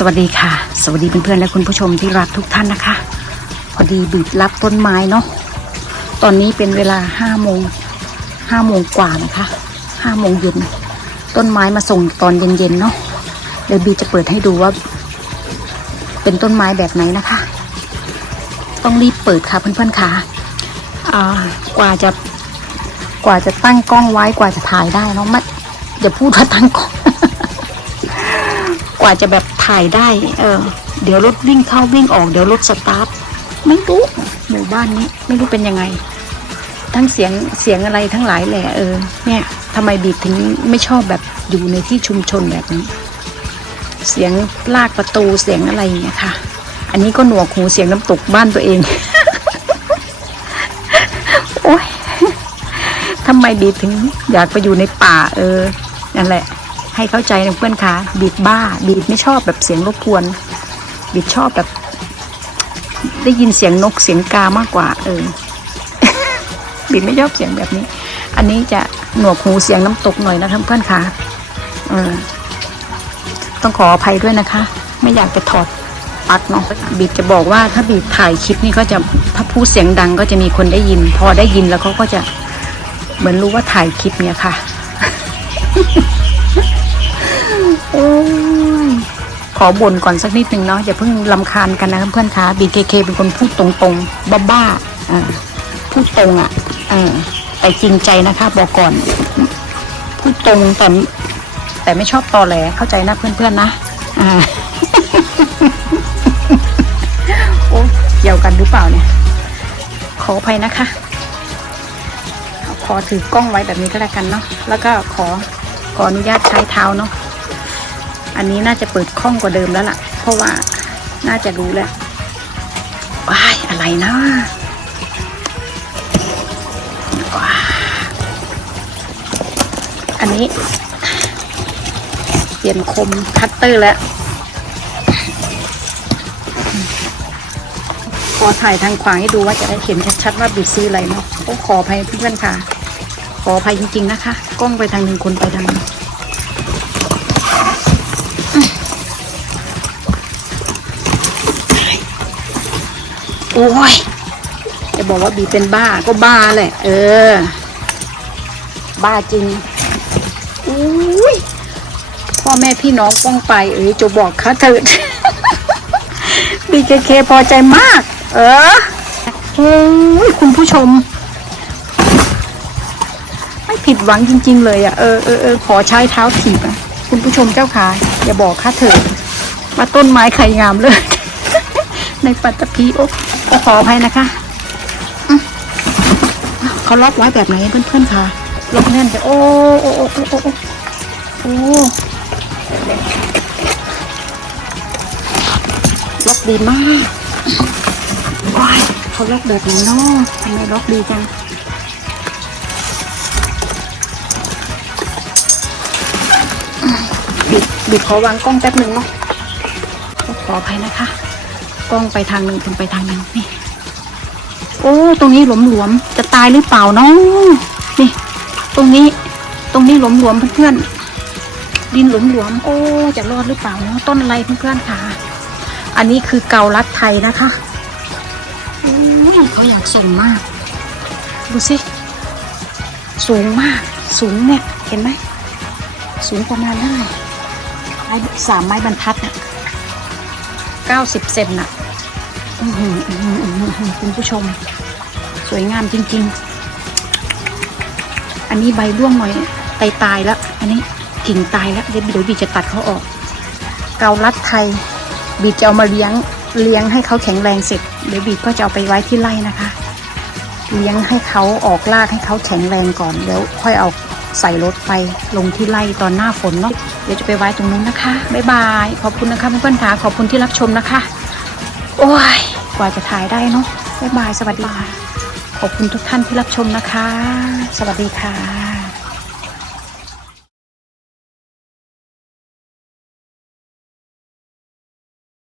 สวัสดีค่ะ สวัสดีเพื่อนๆและคุณผู้ชมที่รักทุกท่านนะคะ พอดีบีบรับต้นไม้เนาะตอนนี้เป็นเวลาห้าโมงห้าโมงกว่านะคะห้าโมงเย็นต้นไม้มาส่งตอนเย็นๆเนาะเดี๋ยวบีจะเปิดให้ดูว่า เป็นต้นไม้แบบไหนนะคะ ต้องรีบเปิดค่ะเพื่อนๆค่ะอ่ากว่าจะกว่าจะตั้งกล้องไว้กว่าจะถ่ายได้เนาะไม่อย่าพูดว่าตั้งกล้อง กว่าจะแบบถ่ายได้ เออ เดี๋ยวรถวิ่งเข้าวิ่งออก เดี๋ยวรถสตาร์ทไม่รู้หมู่บ้านนี้ ไม่รู้เป็นยังไง ทั้งเสียงเสียงอะไรทั้งหลายแหละเออ เนี่ยทำไมบีบถึงไม่ชอบแบบอยู่ในที่ชุมชนแบบนี้ เสียงลากประตูเสียงอะไรอย่างเงี้ยค่ะ อันนี้ก็หนวกหูเสียงน้ำตกบ้านตัวเองโอ๊ยทำไมบีบถึงอยากไปอยู่ในป่าเออ นั่นแหละ ให้เข้าใจนะเพื่อนคะบีดบ้าบีดไม่ชอบแบบเสียงรบกวนบีดชอบแบบ ได้ยินเสียงนกเสียงกามากกว่า เออบีดไม่ชอบเสียงแบบนี้ อันนี้จะหนวกหูเสียงน้ำตกหน่อยนะท่านเพื่อนคะเออต้องขออภัยด้วยนะคะ ไม่อยากจะถอดปลั๊กเนาะบีดจะบอกว่าถ้าบีดถ่ายคลิปนี่ก็จะถ้าพูดเสียงดังก็จะมีคนได้ยิน พอได้ยินแล้วเขาก็จะเหมือนรู้ว่าถ่ายคลิปเนี่ยค่ะ โอ้ยขอบ่นก่อนสักนิดหนึ่งเนาะอย่าเพิ่งลำคาญกันนะเพื่อนๆคะ BKK เป็นคนพูดตรงๆ บ้าๆอ่าพูดตรงอะเออแต่จริงใจนะคะ บอกก่อน พูดตรงแต่แต่ไม่ชอบตอแหลเข้าใจนะเพื่อนๆนะอ่าโอ้เกี่ยวกันหรือเปล่าเนี่ย ขออภัยนะคะ ขอถือกล้องไว้แบบนี้ก็แล้วกันเนาะแล้วก็ขอขออนุญาตใช้เท้าเนาะ อันนี้น่าจะเปิดคล่องกว่าเดิมแล้วล่ะ เพราะว่าน่าจะรู้แล้วว้ายอะไรนะว้าอันนี้ เปลี่ยนคมคัตเตอร์แล้วขอถ่ายทางขวาให้ดูว่าจะได้เห็นชัดๆว่าบิดซื้ออะไรเนาะโอ้ขออภัยเพื่อนๆค่ะ ขออภัยจริงๆนะคะ กล้องไปทางหนึ่งคนไปทางนึง โอ้ยจะบอกว่าบีเป็นบ้าก็บ้าแหละ เออ บ้าจริงอุ้ยพ่อแม่พี่น้องป้องไป เอ้ยจะบอกเขาเถิดบีเคเคพอใจมาก เออโอ้ยคุณผู้ชม ไม่ผิดหวังจริง ๆ เลยอะเออเออเออขอใช้เท้าถีบอะ คุณผู้ชมเจ้าขาอย่าบอกข้าเถิดว่าต้นไม้ไข่งามเลย ในปัตตภีโอ้ขออภัยนะคะเขาล็อกไว้แบบไหนเพื่อนๆคะล็อกแน่นแต่โอ้โอ้โอ้โอ้โอ้โอ้โอ้ล็อกดีมากว้ายเขาล็อกแบบไหนเนาะทำไมล็อกดีจังบิดบิดขอวางกล้องแป๊บหนึ่งเนาะขออภัยนะคะ กล้องไปทางหนึ่งคุณไปทางหนึ่งนี่ โอ้ ตรงนี้หลวมหลวมๆจะตายหรือเปล่าเนาะนี่ ตรงนี้ ตรงนี้หลวมหลวมๆเพื่อนๆดินหลวมหลวมๆโอ้ จะรอดหรือเปล่าเนาะต้นอะไรเพื่อนๆค่ะ อันนี้คือเกาลัดไทยนะคะโอ้ยเขาอยากส่งมาก ดูสิ สูงมาก สูงเนี่ย เห็นไหม สูงประมาณเท่าไหร่สามไม้บรรทัดน่ะเก้าสิบเซนน่ะ คุณผู้ชม สวยงามจริง ๆ อันนี้ใบร่วงหน่อยตายตายแล้ว อันนี้กิ่งตายแล้วเดี๋ยวเดี๋ยวบีจะตัดเขาออก เกาลัดไทย บีจะเอามาเลี้ยงเลี้ยงให้เขาแข็งแรงเสร็จเดี๋ยวบีก็จะเอาไปไว้ที่ไร่นะคะ เลี้ยงให้เขาออกรากให้เขาแข็งแรงก่อนเดี๋ยวค่อยเอาใส่รถไปลงที่ไร่ตอนหน้าฝนเนาะเดี๋ยวจะไปไว้ตรงนู้นนะคะบ๊ายบาย ขอบคุณนะคะเพื่อนๆค่ะขอบคุณที่รับชมนะคะ โอ้ย กว่าจะถ่ายได้เนาะบ๊ายบาย สวัสดีค่ะ ขอบคุณทุกท่านที่รับชมนะคะ สวัสดีค่ะ